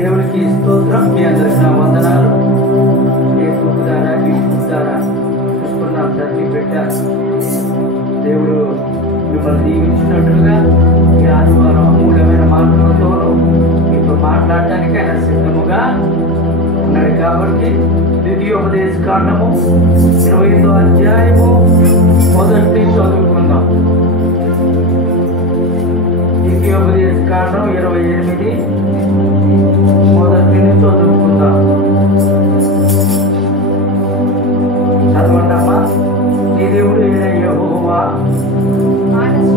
దేవునికి స్తోత్రం. మీ అందరికి నా వందనాలు. ఫేస్బుక్ ద్వారా యూట్యూబ్ ద్వారా చూసుకున్నాం ప్రతి బిడ్డ దేవుడు మిమ్మల్ని దీవించినట్లుగా ఈ ఆదివారం అమూల్యమైన మాటలతో మీతో మాట్లాడటానికి ఆయన సిద్ధముగా ఉన్నాడు. కాబట్టి ద్వితీయోపదేశ కాండము 25వ అధ్యాయము మొదటి చదువుకుందాం. ద్వితీయోపదేశ కాండం 28 మొదటి నుంచి చదువుకుందాం. చదవండమ్మా. నీ దేవుడు యెహోవా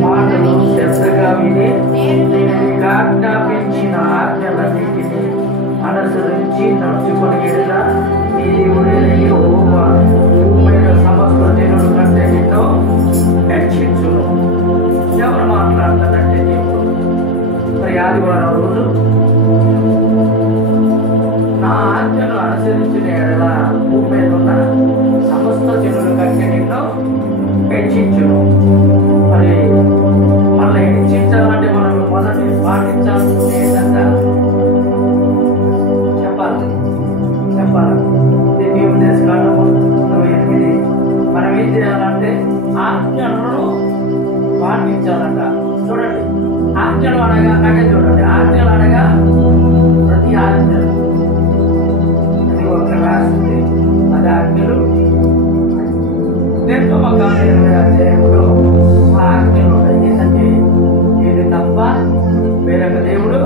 మాటలు శ్రద్ధగా విని నీకు ఆజ్ఞాపించిన ఆజ్ఞలన్నిటినీ అనుసరించి నడుచుకొనిలా నీ దేవుడు యెహోవా భూమిపైన సమస్త జనుల కంటే నిన్ను హెచ్చించును. ఎవరు మాట్లాడతారంటే దేవుడు మరి ఆదివారం రోజు నా ఆజ్ఞను అనుసరించిన ఎడల భూమి మీద ఉన్న సమస్త జనుల కంటే నిన్ను హెచ్చించును. మరి మళ్ళీ హెచ్చించాలంటే మనం మొదటి పాటించాల్సింది ఏంటంటే చెప్పాలి. ద్వితీయోపదేశ కాండము 28 మనం ఏం చేయాలంటే ఆజ్ఞలను పాటించాలంట. చూడండి, ఆజ్ఞలు అనగా నాకే చూడండి, ఆజ్ఞలు అనగా ప్రతి ఆజ్ఞలు అది ఒక రాసింది. అది ఆజ్ఞలు నిర్గమకాండం 20వ అధ్యాయంలో ఆ ఆజ్ఞలు ఉంటాయి. ఏంటంటే ఇది తప్ప వేరొక దేవుడు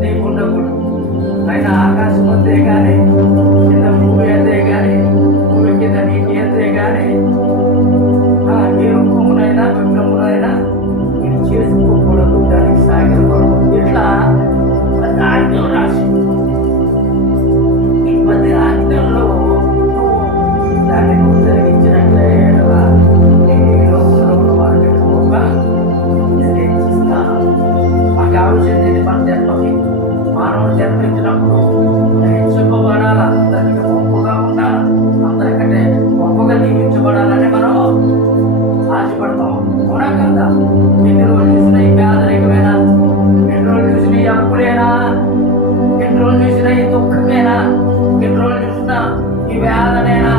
నీకు ఉండకూడదు. పైన ఆకాశం అంతే కానీ, కింద భూమి అంతే కానీ, భూమి కింద నీటి అంతే కానీ, ఏ రూపమునైనా విగ్రహమునైనా ఇది చేసుకోకూడదు, దానికి సాగిలకూడదు. ఇట్లా ప్రతి ఆజ్ఞలు రాసి ఈ ప్రతి ఆజ్ఞల్లో దాన్ని జరిగించినట్లే మాకు కావాల్సింది మన జన్మకి మానవుడు జన్మించినప్పుడు హెచ్చుకోబడాలి, అందరికీ గొప్పగా ఉండాలి, అందరికంటే గొప్పగా దీవించబడాలని మనం ఆశపడతాం. అవునా కదా? ఎన్ని రోజులు చూసిన ఈ పేదరికమేనా, ఎన్ని రోజులు చూసిన ఈ అప్పులేనా, ఎన్ని రోజులు చూసిన ఈ దుఃఖమేనా, ఎన్ని రోజులు చూసిన ఈ వేదనేనా,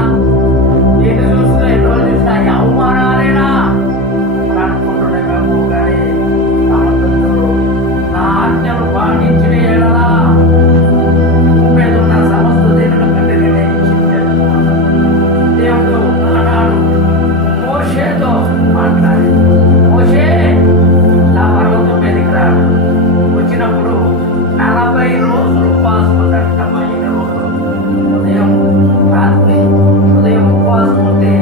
ఎన్ని రోజులు చూసిన ఈ అవమానాలేనా అనుకుంటున్నాము. కానీ నా ఆజ్ఞలు పాటించిన ఎడలా మీద ఉన్న సమస్త దేవుల కంటే దేవుడు ఆనాడు మోషేతో మాట్లాడి, మోషే నా పర్వతం మీదకి రా. వచ్చినప్పుడు 40 రోజులు ఉపవాసం ఉన్నట్టమ్మా. ఈ రోజు ఉదయం రాత్రి ఉదయం ఉపవాసం ఉంటే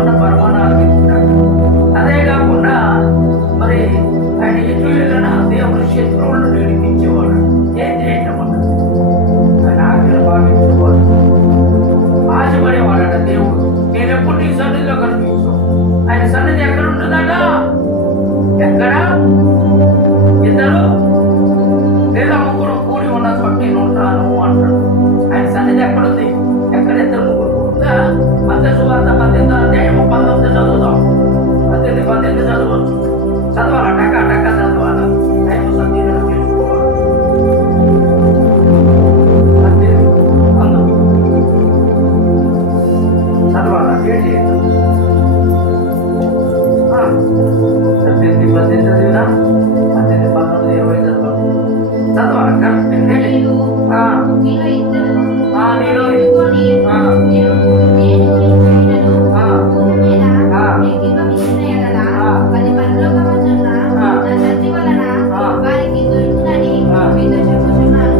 ఉన్న పరిమాణాలు ఇస్తున్నాడు. అదే కాకుండా మరి ఆయన ఎటు వెళ్ళినా దేవుని శత్రువులను నడిపించేవాడు. ఏం చేయటం అన్నది ఆయన ఆజ్ఞలు పాటించేవాడు. ఆశపడేవాడట దేవుడు. నేను ఎప్పుడు నీ సన్నిధిలో కనిపించు. ఆయన సన్నిధి ఎక్కడ ఉంటుందట? ఎక్కడ? ఇద్దరు లేదా ముగ్గురు కూడి ఉన్న చోట నేను ఉంటాను అంటాడు. ఆయన సన్నిధి ఎక్కడుంది? ఎక్కడ ఇద్దరు ముగ్గురు ఉందా? మత్తయి సువార్త 18వ అధ్యాయము 19 చదువుతాం. 18 చదవచ్చు. చదవాలా? టక్క చదవాలా? టైం సద్వినియోగం చేసుకోవాలి. 18, 19 చదవాలా? ఏం చేయాలి? 18 చదివినా 18, 19, 20 చదవాలి. చదవాలి.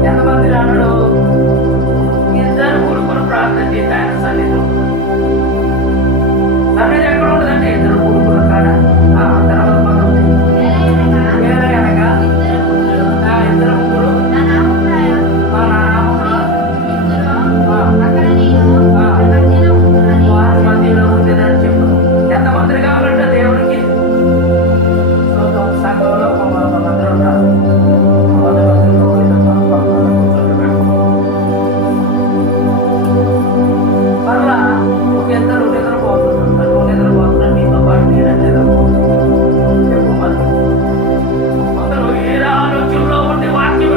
ఎంతమంది రాడు? ఇద్దరు కొడుకులు ప్రార్థన చేసి ఆయన సన్నిధి ఎక్కడ ఉంటుందంటే ఇద్దరు కొడుకులు కాడ. తర్వాత పదవుతుంది అనగా ఇద్దరు ముగ్గురు నా నామములో వారి మధ్యలో ఉంటుందని చెప్పు. ఎంతమంది కావాలంటే దేవుడికి సంఘంలో 100 మంది ఉంటారు. 100 మందిలో మరలా ఒక ఇద్దరు నిద్రపోతున్నారు. మీతో పాటు మీరు నిద్రపోతున్నారు. చెప్పు మరి కొందరు వేరే ఆలోచనలో ఉండి వాక్యం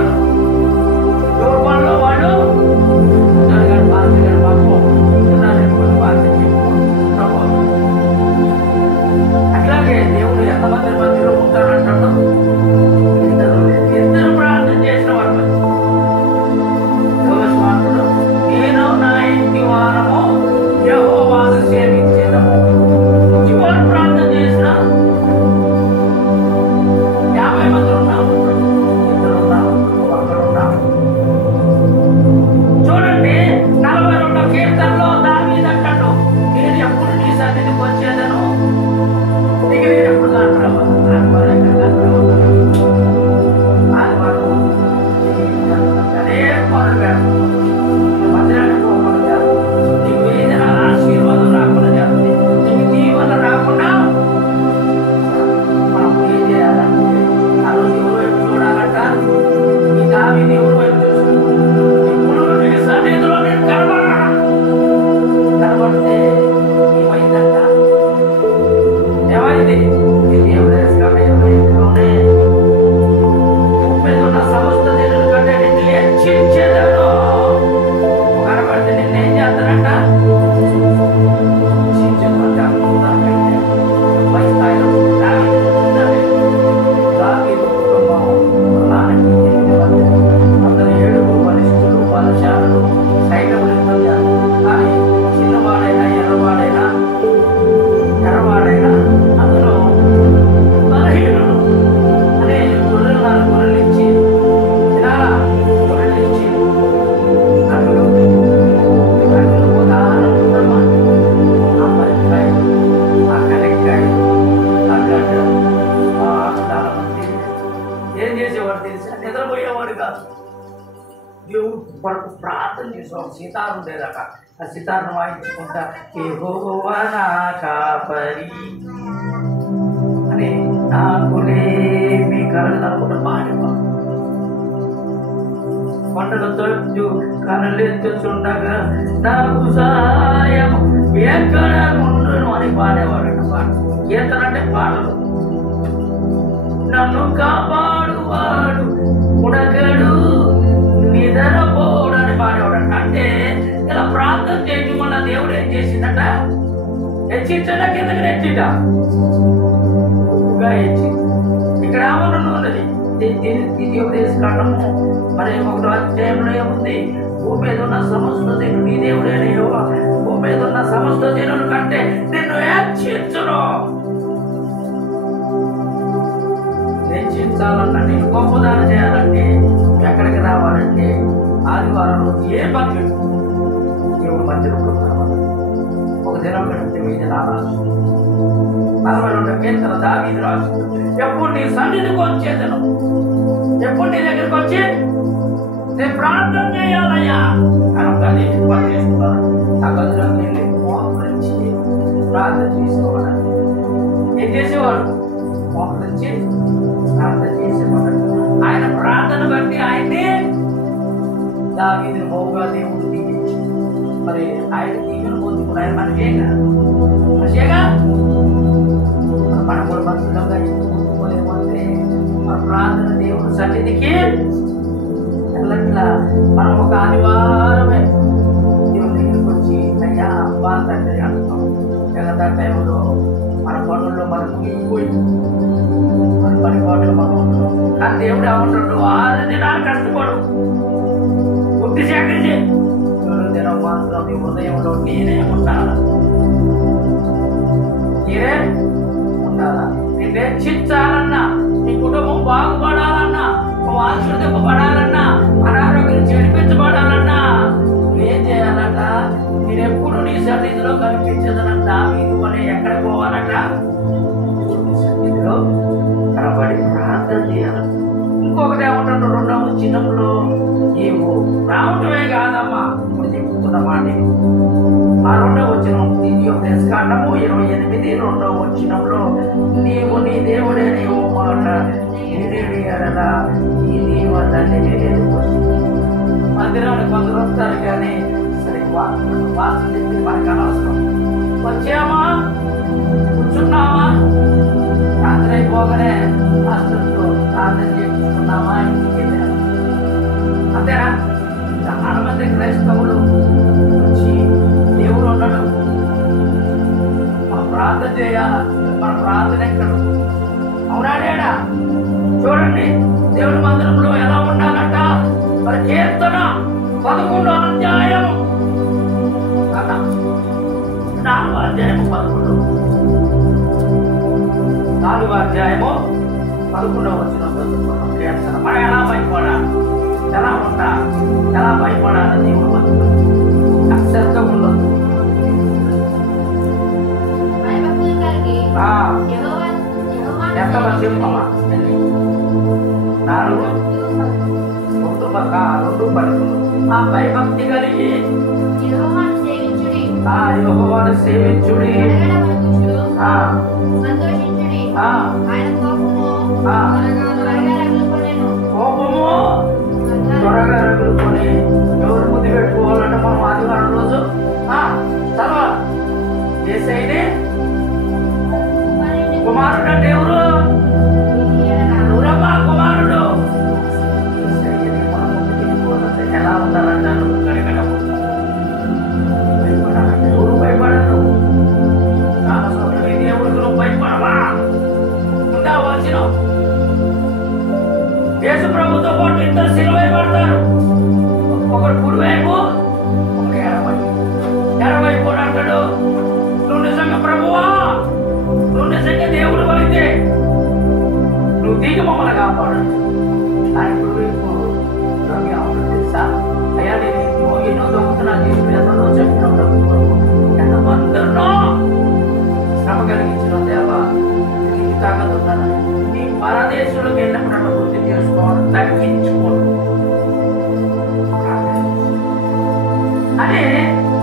ఎవరి పనిలో వాడు అట్లాగే దేవుడు ఎంతమంది మధ్యలో ఉంటాడంటాడు. ఇద్దరు ప్రార్థన చేసిన వాడు నేను నా ఇంటి వారము యెహోవాను సేవించేదము. వాడు ప్రార్థన చేసిన 50 మంది ఉన్నాము. ఇద్దరు ఉన్నాము, ఒక్కడు ఉన్నాము. చూడండి 42వ కీర్తనలో దావీదు అంటాడు, నేను ఎప్పుడు నీ సన్నిధికి వచ్చేదను. నీకు నేను ఎప్పుడు అదే పనులు పెడతాను. మందిరానికి పోకుండా చేస్తుంది. నీకు ఏదైనా ఆశీర్వాదం రాకుండా చేస్తుంది. నీకు దీవెన రాకుండా మనం ఏం చేయాలంటే ఆ రోజు ఎవరు వైపు చూడాలంట? ఈ దావీదు ఎవరు వైపు చూసుకుంటాడు? ఇప్పుడు నీ సన్నిధిలో నేను కనబడితే ఏమైందంట? ఏమైంది? ఈ దేవుడు ఇంట్లోనే ఉన్న సమస్త దేవుని కంటే నిన్ను హెచ్చించేదను. కనబడితే నిన్ను ఏం చేస్తానంట? పై స్థాయిలో దావీదు కుటుంబం అందరూ 7 బలిష్ఠులు, బలశాలులు, సైన్యములు. కానీ చిన్నవాడైనా ఎర్రవాడైనా అందులో బలహీనుడు అనే గొర్రెలు ఇచ్చి తినాలా? గొర్రెలు ఇచ్చి అందులో ఉదాహరణ ఉందమ్మా. ఆ పచ్చికాయ, ఆ కలెక్కాయ, ఆ గడ్డ, చాలా మంది ఏం చేసేవాడు తెలిసి నిద్రపోయేవాడు కాదు. దేవుడు కొరకు ప్రార్థన చేసేవాడు. సితారు ఉండేదట. ఆ సితారును వాయించుకుంటా యెహోవా నా కాపరి అని నాకులేమి కలగనుకుంటా పాడేవాడు. కొండలు తొచ్చు కనలెత్తుచుండగా నాకు సహాయం ఎక్కడ ఉండును అని పాడేవాడట. పాట కీర్తన అంటే పాటలు. నన్ను కాపాడువాడు ఉడగడు నిద్రపోడని పాడేవాడట. అంటే ఇలా ప్రార్థన చేయడం వల్ల దేవుడు ఏం చేసిందట? హెచ్చించడా కిందకి హెచ్చింట హెచ్చి. ఇక్కడ ఏమన్నా ఉన్నది? ఉపదేశకాండము మరి 1వ అధ్యాయంలో ఏముంది? భూమి మీద ఉన్న సమస్త జనులు నీ దేవుడైన యెహోవా భూమి మీద ఉన్న సమస్త జనుల కంటే నిన్ను హెచ్చించును. హెచ్చించాలన్నా నేను గొప్పదానం చేయాలంటే ఎక్కడికి రావాలంటే ఆదివారం రోజు ఏ పని దేవుడు మధ్యలో కావాలి. ఒక ఒక దినం గడిపితే వీధి రారాజు 42 కీర్తన దావీదు రాజు ఎప్పుడు నీ సన్నిధికి వచ్చేదను, ఎప్పుడు నీ దగ్గరికి వచ్చి నేను ప్రార్థన చేయాలయ్యా అని ఒక పని చేస్తున్నాను. ఆ గదిలోకి వెళ్ళి మోకరించి ప్రార్థన చేసుకోవాలని ఏం చేసేవాడు? మోకరించి ప్రార్థన చేసేవాడు. ఆయన ప్రార్థన బట్టి ఆయన్ని దావీదుని బహుగా దేవుడు దీవించి మరి ఆయన దీవెన పొందుకుని ఆయన మనిషేగా మన కూడా మనుషులుగా పొందుకోలేకపోతే మన ప్రార్థన దేవుడు సన్నిధికి వెళ్ళట్లా. మనం ఒక ఆదివారమే దేవుడి దగ్గరికి వచ్చి అయ్యా అబ్బా తండ్రి అంటాం. మిగతా టైంలో మన పనుల్లో మనం ముగిపోయి మన పని పాటలు మనం ఉంటాం. కానీ దేవుడు ఏమంటాడు? 6 దినాలు కష్టపడు, బుద్ధి సేకరించి 7వ దినం మాత్రం నీ హృదయంలో నేనే ఉండాలా, నేనే ఉండాలా. నేను రక్షించాలన్నా, నీ కుటుంబం బాగుపడాలన్నా, ఆశీర్వదింపబడాలన్నా, అనారోగ్యం చెడిపించబడాలన్నా నువ్వేం చేయాలట? నేను ఎప్పుడు నీ సన్నిధిలో కనిపించదనంట. మీకు మనం ఎక్కడ పోవాలట? సన్నిధిలో కనబడి ప్రార్థన చేయాలి. ఇంకొకటి ఏమంటాడు? 2వ వచనంలో నీవు రావటమే కాదమ్మా, ఇప్పుడు చెప్తున్న మాట ఆ 2వ వచనం కాండము 28 2వ వచనంలో నీవు నీ దేవుడే నీవు మాట ఈ నీవు తండ్రి మందిరానికి కొందరు వస్తారు కానీ సరే వాసన చెప్పి మనకు అనవసరం. వచ్చామా, కూర్చున్నామా, రాత్రి అయిపోగానే హాస్టల్తో ప్రార్థన చేస్తున్నామా, ఇంటికి అంతేనా? చాలా మంది క్రైస్తవులు వచ్చి దేవుడు ఉన్నాడు, మనం ప్రార్థన చేయాలా, మన ప్రార్థన ఎక్కడు? అవునాడేడా? చూడండి దేవుడి మందిరంలో ఎలా ఉండాలంట. మరి కీర్తన 11వ అధ్యాయం 4వ అధ్యాయము 11వ వచనం కీర్తన. మనం ఎలా భయపడాలి, ఎలా ఉండాలి, ఎలా భయపడాలి దేవుడు మందిరం అక్షరంగా ఉండదు. ఎంతమంది చెప్పమ్మా? 4 భయభక్తి కలిగి యెహోవాను సేవించుడి, కోపము త్వరగా రగులుకొని. ఎవరు బుద్ధి పెట్టుకోవాలంటే మనం ఆదివారం రోజు తర్వాత యేసయ్యనే కుమారుడు అంటే ఎవరు? నువ్వమ్మా కుమారుడు. ఎలా ఉండాలన్నాను? భయపడాలంటే ఎవరు భయపడరు. దేవుడికి నువ్వు భయపడవా? ఉందా వచ్చిన యేసు ప్రభుతో పాటు 2 సిలువ వేయబడతారు. ఒకరు కుడి వైపు, ఒకరు ఎడవైపు అంటాడు. నువ్వు నిజంగా ప్రభువా, నువ్వు నిజంగా దేవుడు అయితే నువ్వు దిగి మమ్మల్ని కాపాడు. ఆయన కుడి వైపు తెలుసా? అయ్యా నేను ఎన్నో దొంగతున్నా, ఎన్నో చెప్పినప్పుడు ఎంతమందినో శ్రమ కలిగించిన దేవా నీకు తాగదున్నాను. నీ పరదేశంలోకి వెళ్ళినప్పుడు వృద్ధి చేసుకోవడం తగ్గించుకోవడం అదే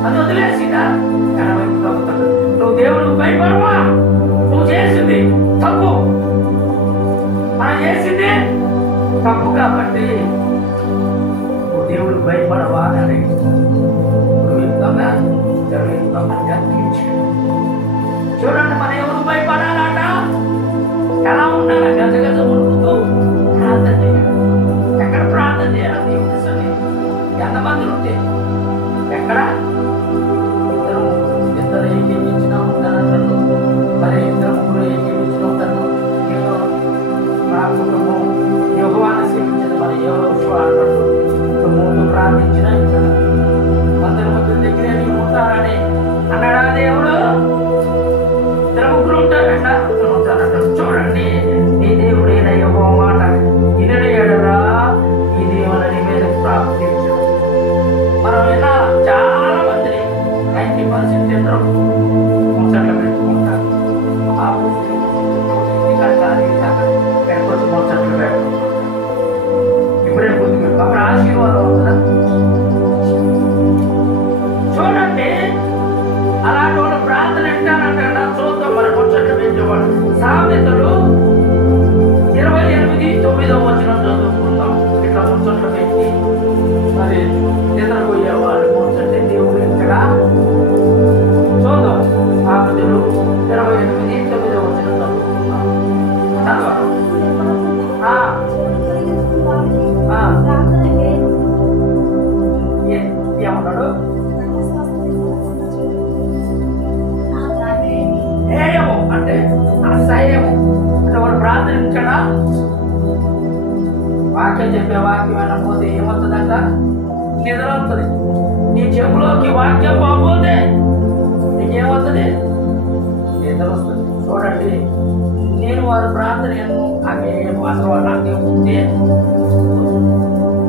అది వదిలేసిగా ఎడవైపు దొంగతాడు. నువ్వు దేవుడు భయపడవా? నువ్వు చేసింది తప్పు, మనం చేసింది తప్పు కాబట్టి దేవుడు భయపడవా అని చూడండి. మన ఎవరు భయపడాలట? ఎలా ఉండాలి? గజ గజ ఉడుకుతూ ప్రార్థన చేయాలి. ఎక్కడ ప్రార్థన చేయాలి? దేవుడి సన్నిధి. ఎంతమంది ఉంటే ఎక్కడ? ఇద్దరు ఏకీపించిన ఉంటారు, మరి 2 ఏకీపించిన ఉంటారు. నేను నా కుటుంబం యెహోవాను సేవించిన మరి యెహోషువ అంటాడు. ముందు ప్రార్థించిన మందిర దగ్గరే నీవు ఉంటారని అన్నాడా దేవుడు? 2 సామెతలు 28:9 చదువుకుందాం. ఇట్లా ముచ్చట్లు పెట్టి మరి నిద్రపోయే వాళ్ళు ముచ్చండి దేవుడు ఇక్కడ చూద్దాం. సామెతలు 28:9 చదువుకుందాం. ఏమన్నాడు? హేయము అంటే అసహ్యము అంటే వాడు ప్రార్థించడా? వాక్యం చెప్పే వాక్యం అనకపోతే ఏమవుతుందంట? నిద్ర వస్తుంది. నీ చెవులోకి వాక్యం పోతే నీకేమవుతుంది? నిద్ర వస్తుంది. చూడండి, నేను వారి ప్రార్థన అసలు నాకే ఉంటే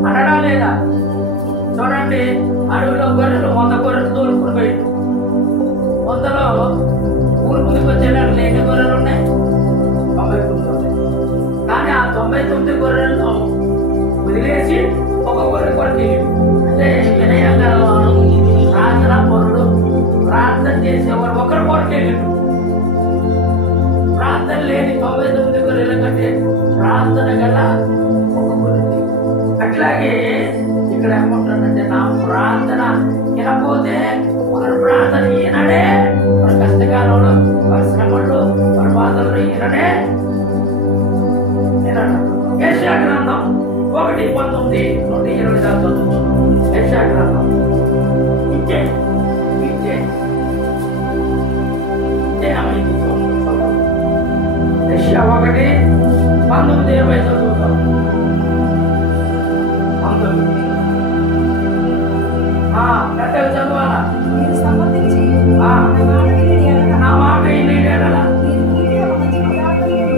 అనడా లేదా? చూడండి, అడవిలో గొర్రెలు 100 గొర్రెలు తోలుకుని పోయిండు. 100లో ఊరు ముందుకు వచ్చేలాంటి ఎన్ని గొర్రెలు ఉన్నాయి? 99 ఉన్నాయి. కానీ ఆ 99 గొర్రెలను వదిలేసి ఒక గొర్రె కొట్టి అంటే వినయంగా ప్రార్థన పరుడు, ప్రార్థన చేసేవాడు ఒకరు కొరకెళ్ళిండు. ప్రార్థన లేని 99 గొర్రెల కంటే ప్రార్థన గల ఒక గొర్రె. అట్లాగే ఇక్కడ ఏమంటాడంటే నా ప్రార్థన వినపోతే మన ప్రార్థన ఈయనడే, మన కష్టకాలంలో మన శ్రమలు మన బాధలు ఈయనడే. యెషయా గ్రంథం 1:19 నుండి 20 దాకా చదువుతున్నాం. యెషయా గ్రంథం ఇచ్చే యెషయా 1:19-20 చదువుతాం. 19 గట్టగా చదవాలా? నా మాట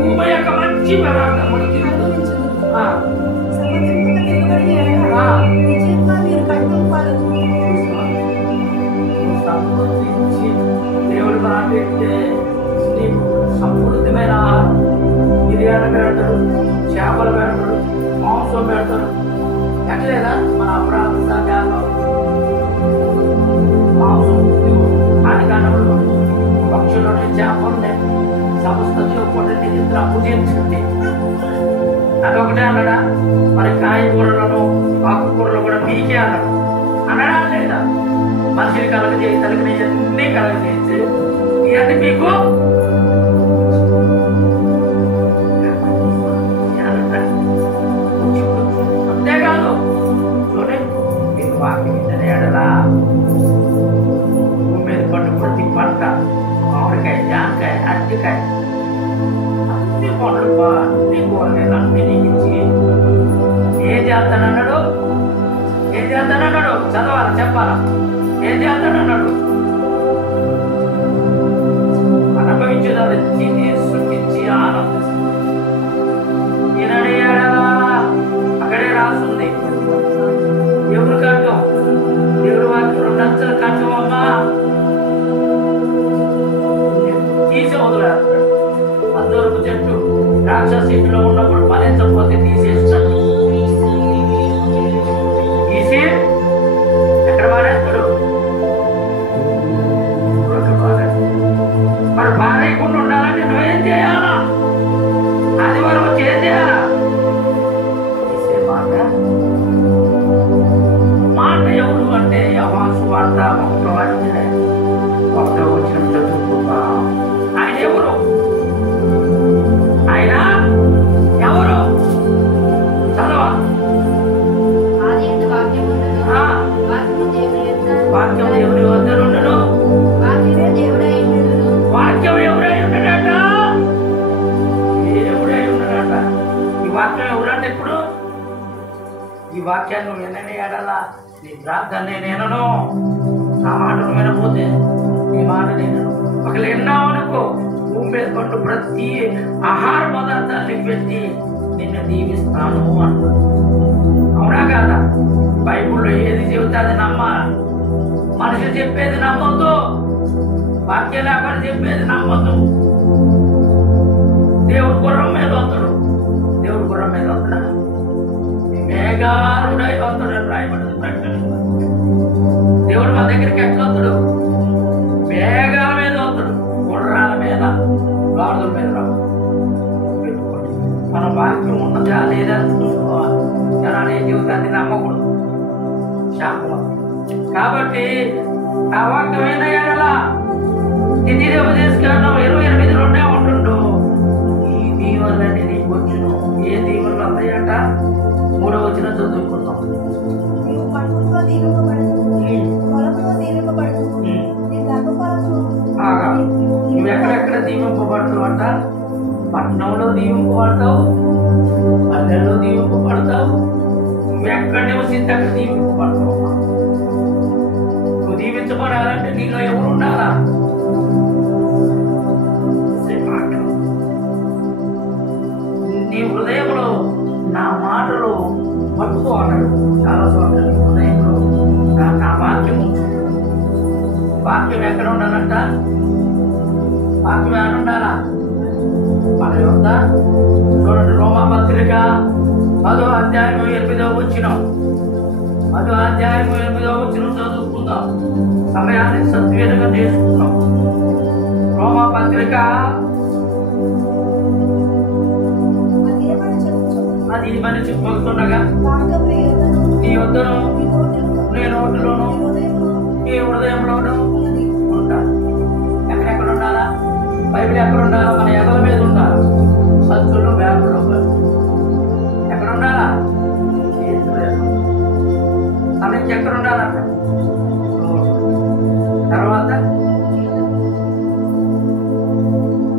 భూమి యొక్క మంచి పదార్థముడికి సమృద్ధించి దేవుడు మాట ఇస్తే నీకు సమృద్ధమైన ఆహారం బిర్యానీ పెడతాడు, చేపలు పెడతాడు, మాంసం పెడతాడు. ఎట్లేదా మన అపరాధ సంఘాల్లో మాంసం ఆది కాలంలో పక్షులోనే చేపలుండే సమస్త జీవకోటి నిద్ర పూజించింది. అదొకటే అన్నాడా? మరి కాయగూరలను ఆకుకూరలు కూడా మీకే అన్నాడు. అనడా లేదా? మనిషిని కలగజేయి తలకి అన్నీ కలగజేసి ఇవన్నీ మీకు అంతేకాదు చూడండి, మీకు వాక్యం ఎడలా భూమి మీద పండు ప్రతి పంట మామిడికాయ, జాంకాయ, అరటికాయ అన్ని పండ్లు అన్ని కూరగాయలు అన్ని నీకించి ఏం చేస్తానన్నాడు? ఏం చేస్తానన్నాడు? చదవాలా చెప్పాలా? ఏం చేస్తానన్నాడు? అనుభవించేదాన్ని తిని సుఖించి ఆనందించి ఈనాడే అక్కడే రాస్తుంది. ఎవరు కట్టం? దేవుడు వాక్యం 2 అంచెలు కట్టం అమ్మా తీసి వదిలేస్తాడు. అందరూ చెట్టు రాక్షస ఇంట్లో ఉన్నప్పుడు ఫలించకపోతే తీసేస్తాడు. తీసి ఎక్కడ పారేస్తాడు? మరి పారేయకుండా ఉండాలంటే నువ్వేం చేయాలా? ఆదివారం వచ్చి ఏం చేయాలా? తీసే మాట ఎవరు అంటే యోహాను సువార్త 1వ వచనం చదువుకుంటా. ఆయన ఎవరు? ఆయన ఎవరు? చదవా. వాక్యం దేవుని వద్ద ఉండను. వాక్యం ఎవరై ఉన్నాడట? దేవుడై ఉన్నాడట. ఈ వాక్యం ఎవరంటే ఇప్పుడు ఈ వాక్యాన్ని వినని ఎడలా నీ ప్రార్థన నేనను, నా మాటను వినపోతే నీ మాట నేను ఒకళ్ళు విన్నావు అనుకో, భూమి మీద పండు ప్రతి ఆహార పదార్థాన్ని పెట్టి నిన్ను దీవిస్తాను అంటాడు. అవునా కాదా? బైబుల్లో ఏది చెబితే అది నమ్మాలి. మనిషి చెప్పేది నమ్మొద్దు, వాక్యం లేకుండా చెప్పేది నమ్మొద్దు. దేవుడు గుర్రం మీద వస్తాడు. దేవుడు గుర్రం మీద వస్తాడు, మేఘారుడై వస్తాడు అని రాయబడింది ప్రకటన. దేవుడు మా దగ్గరికి ఎట్లా వస్తాడు? మేఘాల మీద వస్తాడు, గుర్రాల మీద, గాడిద శోధన మీద రావు. మన వాక్యం ఉన్నదా లేదా చూసుకోవాలి. జనాన్ని జీవితాన్ని నమ్మకూడదు, శాపం. కాబట్టి ఆ వాక్యమైన ఎడలా ఇది ఉపదేశకాండం 28:2 ఉంటుండు. ఈ దీవెనలన్నీ నీకు వచ్చును. ఏ దీవెనలు అంతాయట? 3వ వచనం చదువుకుందాం. నువ్వు ఎక్కడెక్కడ దీవింపబడతావు అంట? పట్టణంలో దీవింపబడతావు, పల్లెల్లో దీవింపబడతావు. నువ్వు ఎక్కడ నివసిస్తే అక్కడ దీవింపబడతావు. నువ్వు దీవించబడాలంటే నీలో ఎవరు ఉండాలా? నీ హృదయంలో నా మాటలు పట్టుకో అన్నాడు చాలా చోట్ల. నీ హృదయంలో నా వాక్యం ఉంటుంది. వాక్యం ఎక్కడ ఉండాలంట? వాక్యం ఎక్కడ ఉండాలా? మన యొక్క చూడండి, రోమా పత్రిక 10వ అధ్యాయం 8వ వచనం. 10వ అధ్యాయం 8వ వచనం చదువుకుందాం. సమయాన్ని సద్వినియోగం చేసుకుందాం. రోమా పత్రిక అది మన చెప్పుకుంటుండగా నీ వద్దను, నీ నోటిలోను, నీ హృదయంలోను ఉంటాను. ఎక్కడెక్కడ ఉండాలా? బైబిల్ ఎక్కడ ఉండాలా? మన ఎదల మీద ఉండాలి. సత్తులు బ్యాగులు ఎక్కడ ఉండాలా? అన్నించి ఎక్కడ ఉండాలంట? తర్వాత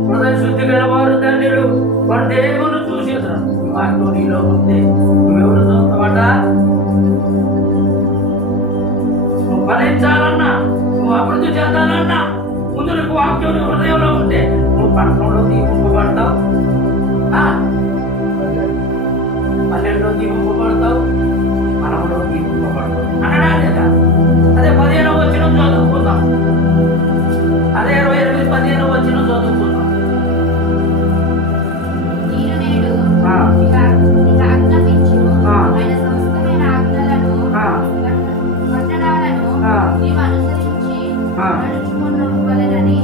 హృదయ శుద్ధి గలవారు ధన్యులు, వారు దేవుని చూసేదారు. వాటిలో నీలో ఉంది. నువ్వెవరు చూస్తామట? నువ్వు ఫలించాలన్నా, నువ్వు అభివృద్ధి చెందాలన్నా ముందు నీకు వాక్యం హృదయంలో ఉంటే నువ్వు పట్టణంలో దీవింపబడతావు, పల్లెల్లో దీవింపబడతావు, మనలో దీవింపబడతావు అనడా లేదా? అదే 15వ వచనం చదువుకుందాం. అదే 28-15వ వచనం చదువుకుందాం.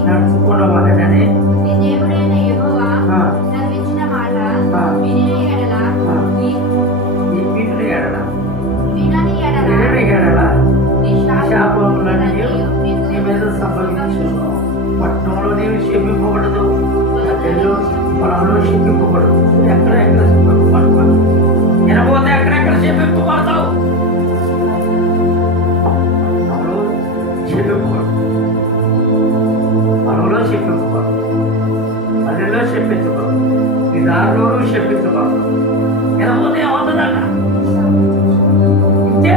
నడుచుకోవాలని దేవుడైన యెహోవా సెలవిచ్చిన మాట వినిన ఎడల శాపములన్నీ నీ మీద సంభవించును. పట్టణంలో నీవు శిక్షింపబడదు, పొలంలో శిక్షింపబడదు. ఎక్కడెక్కడ శిక్షింపబడతావు? వినబోతే ఎక్కడెక్కడ శిక్షింపబడతావు? పొలంలో శిక్షింపబడదు, పొలంలో శిక్షింపబడదు, పల్లెల్లో శిక్షించబడదు, నీ దారిలోనూ శిక్షించబడదు. వినబోతే ఏమవుతుందన్న? ఇంతే.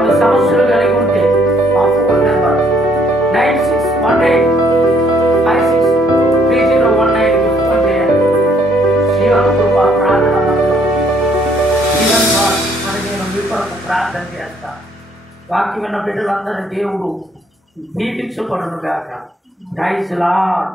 ఏమైనా సమస్యలు కలిగి ఉంటే మా ఫోన్ నెంబర్ 9618563019 ఫోన్ చేయండి. జీవన కృప ప్రార్థన మందిరం జీవన్ ద్వారా మరి నేను మీ కొరకు ప్రార్థన చేస్తాను. వాక్యం విన్న బిడ్డలందరి దేవుడు దీపించబడును గాక. Praise lord.